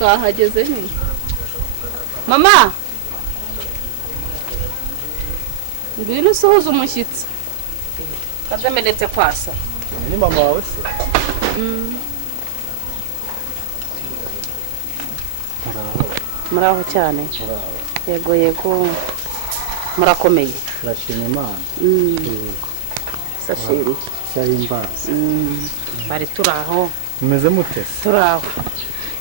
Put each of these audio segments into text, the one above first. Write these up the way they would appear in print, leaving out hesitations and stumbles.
twahageze ni mama ngwino usohoza umushyitsi kazemenetse kwasa ni mama wawe se muraho cyane yego murakomeye turashima Imana sashiri cyahimbaza bari turaho mumeze mute turaho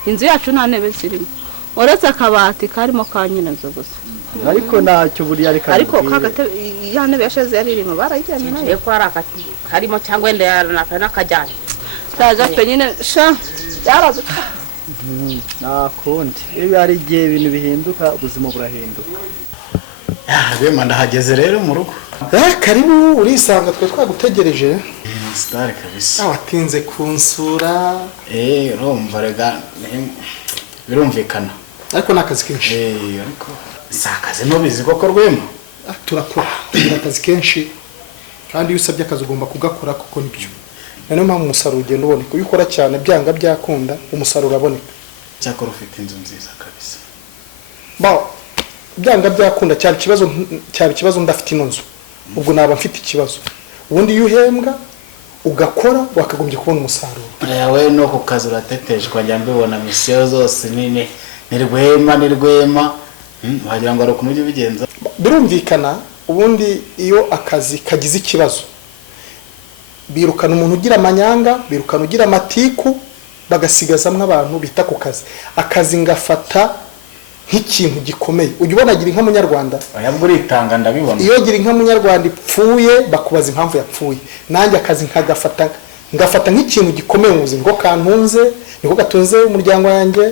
inzu yacu nta ntebe zirimo uretse akabati karimo ka nyine zo gusa ariko ntacyo buriya ariko kagate ya ntebe yashize yaririmo barayijyanye nayo ko ari akati harimo cyangwa ende nakajyanye taza pe nyine sha yarazo nakundi iyo ari igihe ibintu bihinduka ubuzima burahinduka bema ndahageze rero mu rugo karibu urisanga twe twagutegereje star kabisa watinze kunsura urumva rega birumvikana ariko nakazi kenshi ariko sakaze no bizi koko rwema turakora akazi kenshi kandi iyo usabye akazi ugomba kugakora kuko nibyo none mpamvu umusaruro ugenda uboneka iyo ukora cyane byanga byakunda umusaruro aboneka cyakora ufite inzu nziza kabisa byanga byakunda cyari ikibazo ndafite ino nzu ubwo naba mfite ikibazo ubundi iyo uhembwa ugakora wakagombye kubona umusaruro yawe no ku kazi urateteshwa njya mbibona misiyo zose nini nirwema wagira ngo ari ukumujya ubigenza birumvikana ubundi iyo akazi kagize ikibazo birukana umuntu ugira amanyanga birukana ugira amatiku bagasigazamwe abantu bita ku kazi akazi ngafata nk'ikintu gikomeye ujye ubona gira inka munyarwanda ayabwo uritanga ndabibona iyo gira inka munyarwanda ipfuye bakubaza impamvu yapfuye nanjye akazi ngafata nk'ikintu gikomeye mu buzima ngo kantunze niko gatunze umuryango wanjye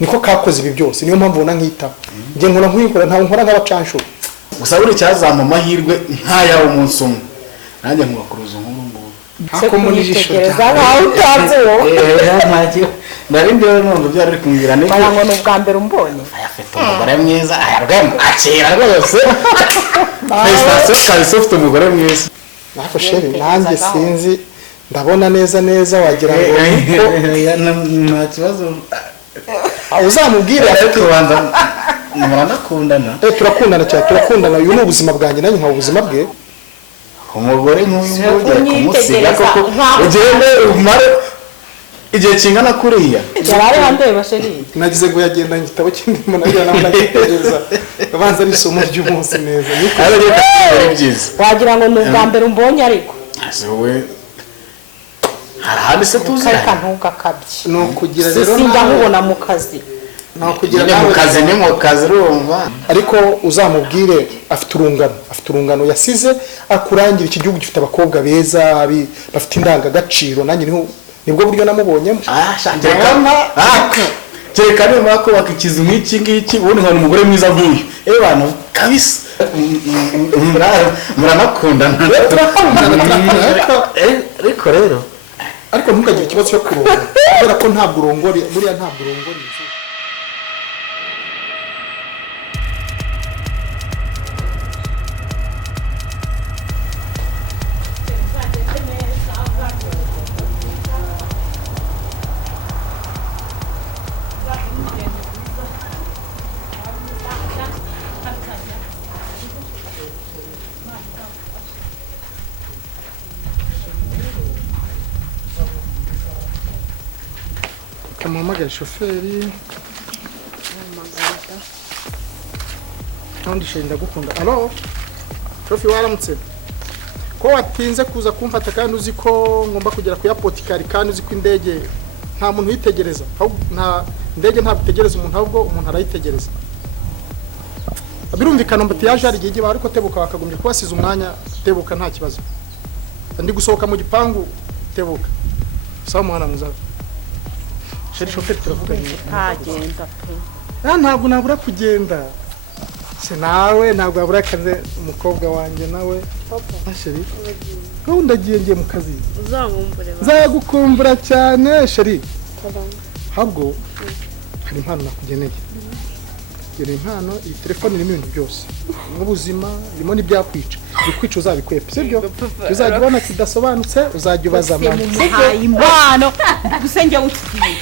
niko kakoze ibi byose niyo mpamvu ubona nkita ngiye nkora nk'uyikora ntabwo nkora nk'abacanshuro gusa buri cyazama amahirwe nk'ayawe umunsi umwe nanjye nkubakuruza nkuru ngubu hako muri ijisho nkaho utanze ntacyo ndarindi rero none byari ari kumbwira niko ngo ni ubwa mbere umbonye afite umugore mwiza ayarwema akira rwose station kabisa ufite umugore mwiza nako sheri nanjye sinzi ndabona neza wagira ngo nta kibazo uzamubwire ariko banza muranakundana turakundana cyane turakundana uyu ni ubuzima bwanjye nanjye nka ubuzima bwe umugore nk'uyu kumusiga koko ugende umare igihe kingana kuriya yarare handeye basheri nagize ngo yagenda igitabo cy'indimo nagira nawe nagitegereza abanza ari isomo ry'umunsi neza ari byiza wagira ngo ni ubwa mbere umbonye ariko azowe harahandi se tuzi ariko ntugakabye ni ukugira rero sinjya nkubona mu kazi nakugira nawe mu kazi ni mu kazi urumva ariko uzamubwire afite urungano yasize akurangira iki gihugu gifite abakobwa beza bafite indangagaciro nanjye nibwo buryo namubonyemo kereka niba kubaka ikizu nk'iki ngiki ubundi nkabona umugore mwiza nk'uyu bantu kabisa muranakundana ariko rero ariko ntukagire ikibazo cyo kurongora kubera ko ntabwo urongora buriya ntabwo urongora inzu kamuhamagara shoferi kandi sheri ndagukunda alo shofi waramutse ko watinze kuza kumfata kandi uzi ko ngomba kugera ku airport kari kandi uzi ko indege nta muntu uyitegereza nta indege ntabwo itegereza umuntu ahubwo umuntu arayitegereza birumvikana mbati yaje ari igihe ariko tebuka bakagombye kubasiza umwanya tebuka nta kibazo ndi gusohoka mu gipangu tebuka sawa mwana mwiza sheri shoferi turavuganye ntagenda pe ntabwo nabura kugenda se nawe ntabwo abura akazi umukobwa wanjye nawe sheri gahunda ngiye mu kazi nzagukumbura cyane sheri ahubwo hari impano nakugeneye ngeneye impano iyi telefone irimo ibintu byose n'ubuzima irimo n'ibyakwica bikwica uzabikwepa sibyo uzajya ubona kidasobanutse uzajya ubaza impano gusenge ukigiye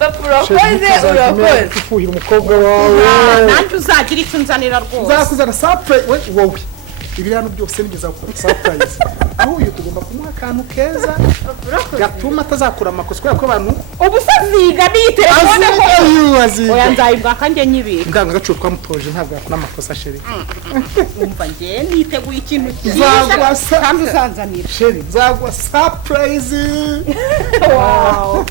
urakoze urakoze kufuhira umukobwa wawe nanjye uzagira icyo unzanira rwose nzakuzana surprise wowe ibi hano byose nigeza gukora surprise aho uyu tugomba kumuha akantu keza gatuma atazakura amakosa kubera ko abantu ubu saziga ni telefone azi oya nzayibwa kanjye nyibika ndangagaciro twamutoje ntabwo yakora amakosa sheri umva ngiye niteguye ikintu nzagwa kandi uzanzanira sheri nzagwa surprise wow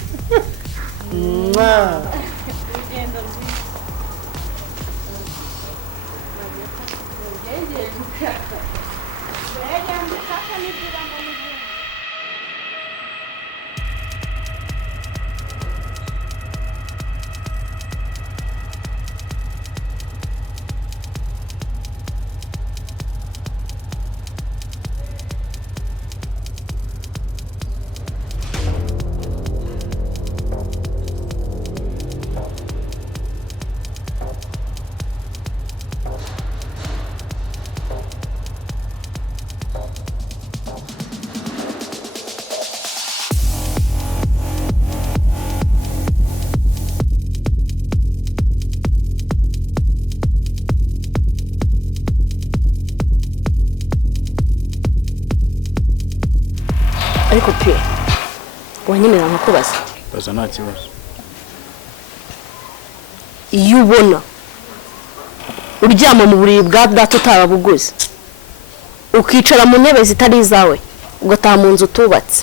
ariko pe wanyemerera nkakubaza baza nta kibazo iyo ubona uryama mu buriri bwa data utarabuguze ukicara mu ntebe zitari izawe ugataha mu nzu utubatse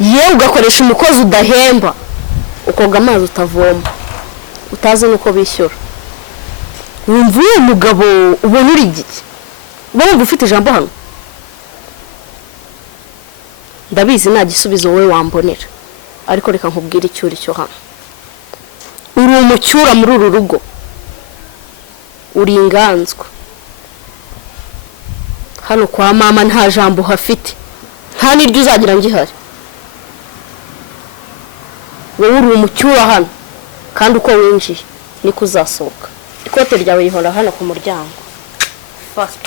yewe ugakoresha umukozi udahemba ukoga amazi utavoma utazi nuko bishyura wumva uyu mugabo ubona uri igiki uba wumva ufite ijambo hano ndabizi nta gisubizo wowe wambonera ariko reka nkubwire icyo uri cyo hano uri umucyura muri uru rugo uri inganzwa hano kwa mama nta jambo hafite nta n'iryo uzagira ngihari wowe uri umucyura hano kandi uko winjiye niko uzasohoka ikote ryawe rihora hano ku muryango fast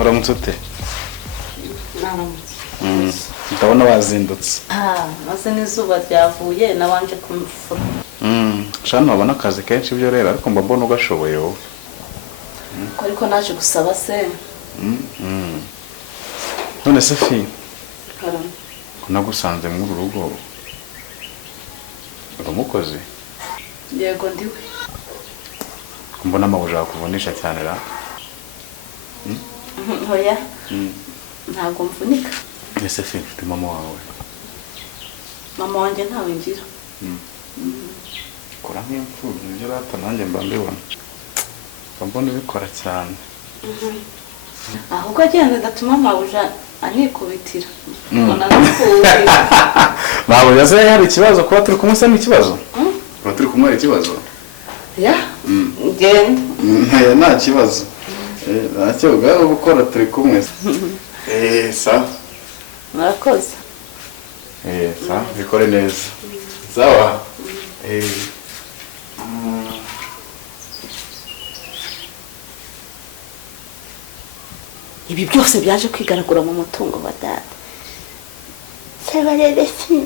uramutse ute ndabona wazindutse maze n'izuba ryavuye nabanje kumufura shano wabona akazi kenshi ibyo rero ariko mba mbona ugashoboye wowe ariko naje gusaba se none se fi nagusanze muri uru rugo uramukoze yego ndiwe mbona amabuja kuvunisha cyane ra hoya ntabwo mvunika ese fi mfite mama wawe mama wanjye ntawe ngira kora nk'imfubyi ibyo rata nanjye mba mbibona mbona ubikora cyane ahubwo agenda agatuma amabuja anikubitira mbona nakuwe mabuja se hari ikibazo kuba turi kumwe se n'ikibazo kuba turi kumwe hari ikibazo ya ngenda nta kibazo ntacyo ubwawe gukora turi kumwe sa murakoze sa bikore neza sawa ibi byose byaje kwigaragura mu mutungo wa data sebarere fi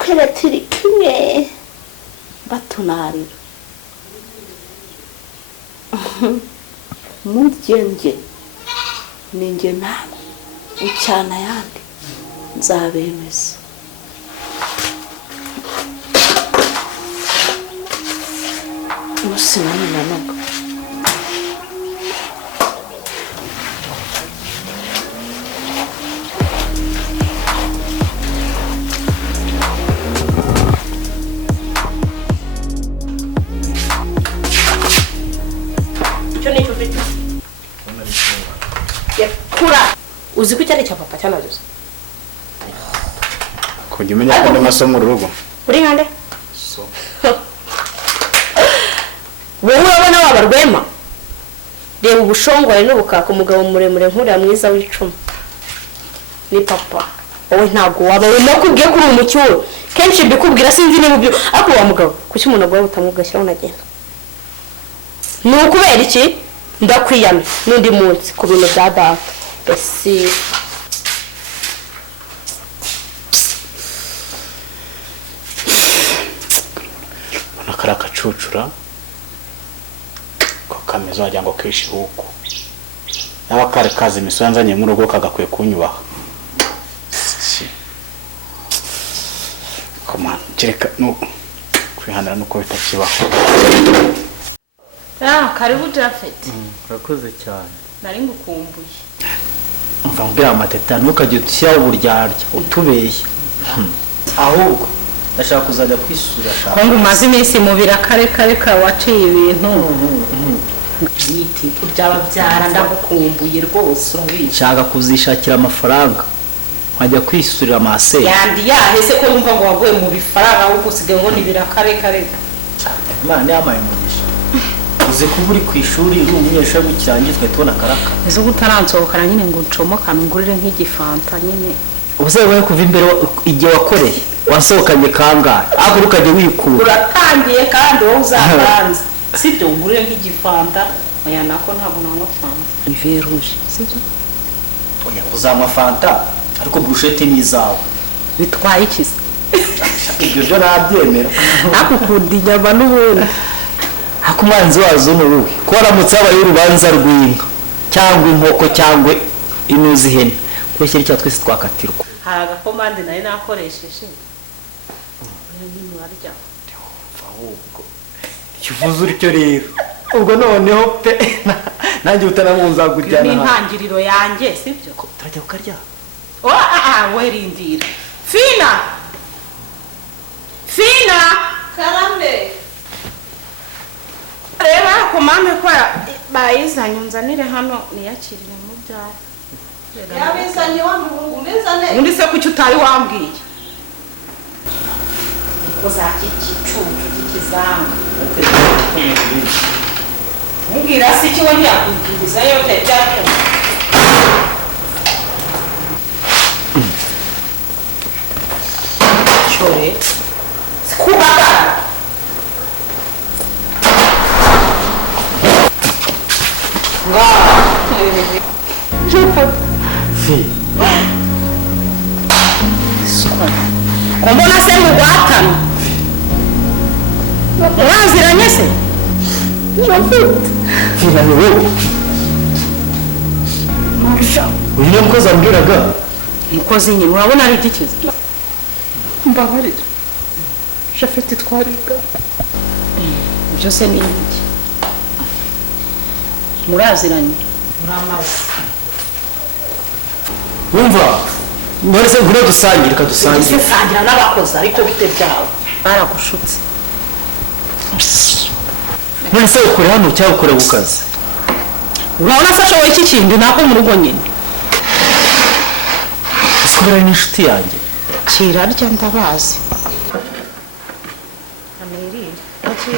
kwera turi kimwe batunarira muryenje ninjye nawe ucyana yandi nzabemeza umusina n'inanoga uzi ko cyari cya papa cyanajuze kujya umenya ko ndi masomo urugo uri nkande so wowe urabona wabarwema reba ubushongore n'ubukaka umugabo muremure nk'uriya mwiza w'icumi ni papa wowe ntabwo waba wema kubwiye kuri umucyuro kenshi mbikubwira sinzi niba ubyo ariko wa mugabo kuki umuntu agwa utamugashyiraho unagenda ni ukubera iki ndakwiyamye n'undi munsi ku bintu bya data esi nakara kacucura ko kameze wagira ngo kishi huko naba kare kazi imisanzanye mu rugo kagakwiye kunyubaha koma kireka no kwihandara nuko bitakibaho karibu Jafet urakoze cyane nari ngukumbuye umva mbwira amateta ntukajye dushyiraho uburyarya utubeshya ahubwo ndashaka kuzajya kwisura ko ngo umaze iminsi mu birakarekareka waciye ibintu biti byaba byara ndagukumbuye rwose urabizi nshaka kuzishakira amafaranga nkajya kwisurira amaseri yandi yahese ko yumva ngo waguye mu bifaranga ahubwo usigaye ngo ni birakarekareka Imana yamaye umugisha uzi ko uri ku ishuri uri umunyeshuri w'ikirangiye twe tubona karaka ese utaransohokana nyine ngo ncomokane ngurire nk'igifanta nyine ubuze wowe kuva imbere igihe wakoreye wasohokanye kangahe ahubwo ukajya wikura uratangiye kandi wowe uzabanza sibyo ngurire nk'igifanta oya nako ntabwo nanywa fanta ive rouge sibyo oya uzanywa fanta ariko brushette ni izawe bitwaye ikizi ibyo byo nabyemera nakukunda inyama n'ubundi hako umwanzi wazo n'uruwe ko waramutse habaye urubanza rw'inka cyangwa inkoko cyangwa inuzi ihene kubeshyira icyaha twese twakatirwa hari agakomande nari nakoresheje nyine warya ahubwo kivuze utyo rero ubwo noneho pe nanjye utanamuza kujyana ni intangiriro yanjye sibyo turajya kukarya werindira Fina karame reba komande ko bayizanye unzanire hano niyakirire mu byaro yabizanye wa muhungu neza neza undi se kuki utari wambwiye uzakikicucu kikizanga mbwira se iki wari yakubwiriza yo byakora chore kubagara Kombona se mugwatano mwaziranye se Fina ni wowe uyu ni umukozi ambwiraga umukozi nyine urabona ari igikiza mbabarira Jafet twariga ibyo se ni iki muraziranye muramaze wumva none se ngure dusangire kadusangire sangira n'abakozi ariko bite byawe baragushutse none se ukore hano cyangwa ukore ku kazi urabona se ashoboye iki kindi nako mu rugo nyine sikubera n'inshuti yanjye kirarya ndabazi amiri ati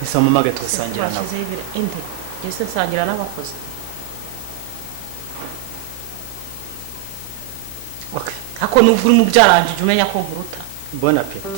nisama maga tusangira nabo inde yese sangira n'abakozi okay ako nubwo uri mu byaranjije umenya ko nkuruta bon appétit